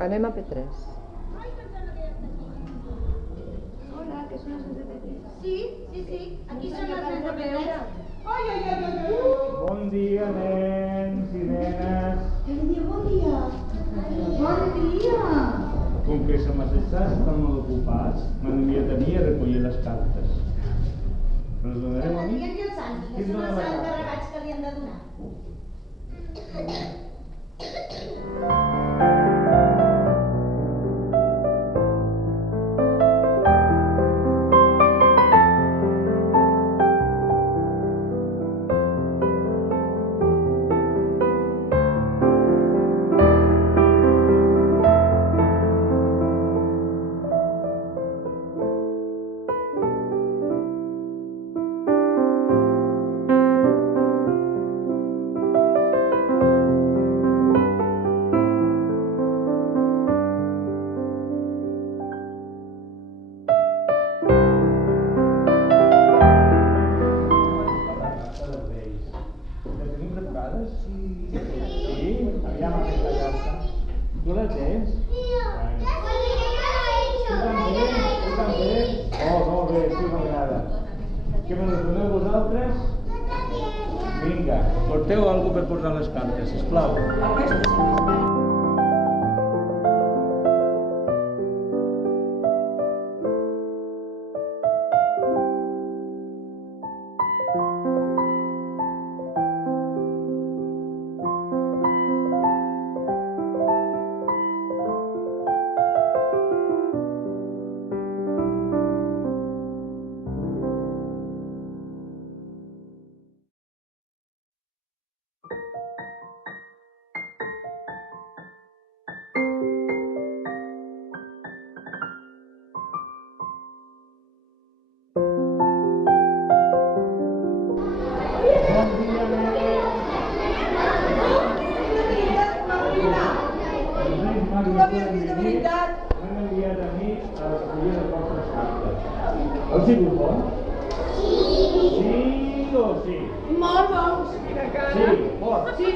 Anem a P3. Hola, que són les de P3. Sí, aquí són les de P3. Bon dia, nens i nenes. Bon dia. Com que se m'estàs tan molt ocupats, m'han enviat a mi a recollir les cartes. Me les donareu a mi? I el Santi, que són els encarregats que li han de donar. Tu la tens? Tu també? Tu també? Oh, molt bé, sí, m'agrada. Què me les doneu vosaltres? Vinga, porteu alguna per posar les cartes, sisplau. Tu ho havies vist de veritat? M'han enviat a mi a escollir les vostres cartes. Heu sigut bons? Sí o sí? Molt bons. Mira cara. Sí, fort. Sí.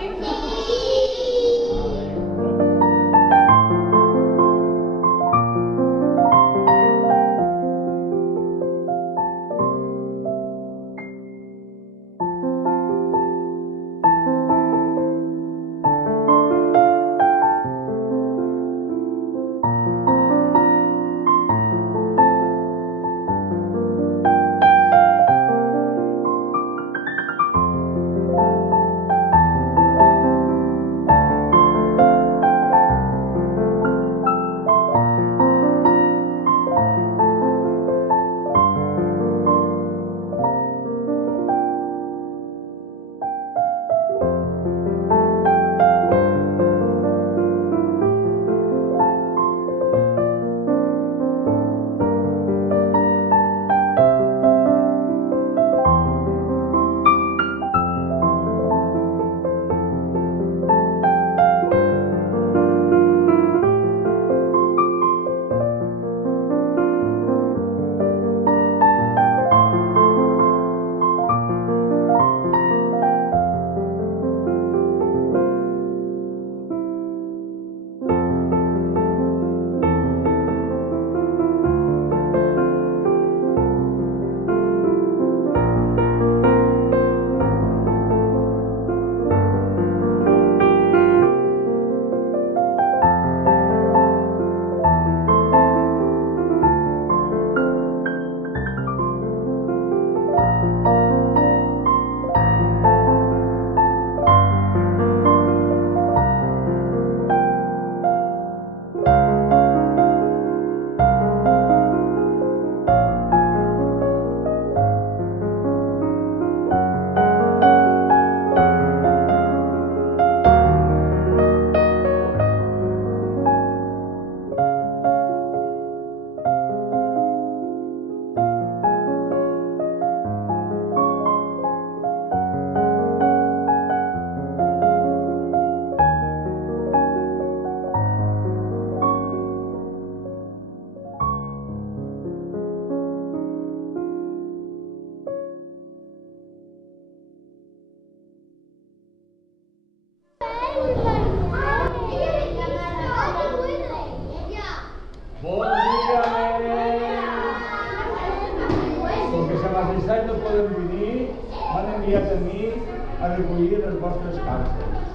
de mi a recollir les vostres cartes.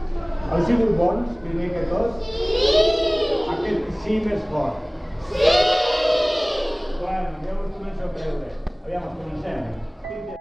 Heu sigut bons, primer que tot? Sí! Aquest sí més fort. Sí! Bueno, ja us començo a creure. Aviam, comencem.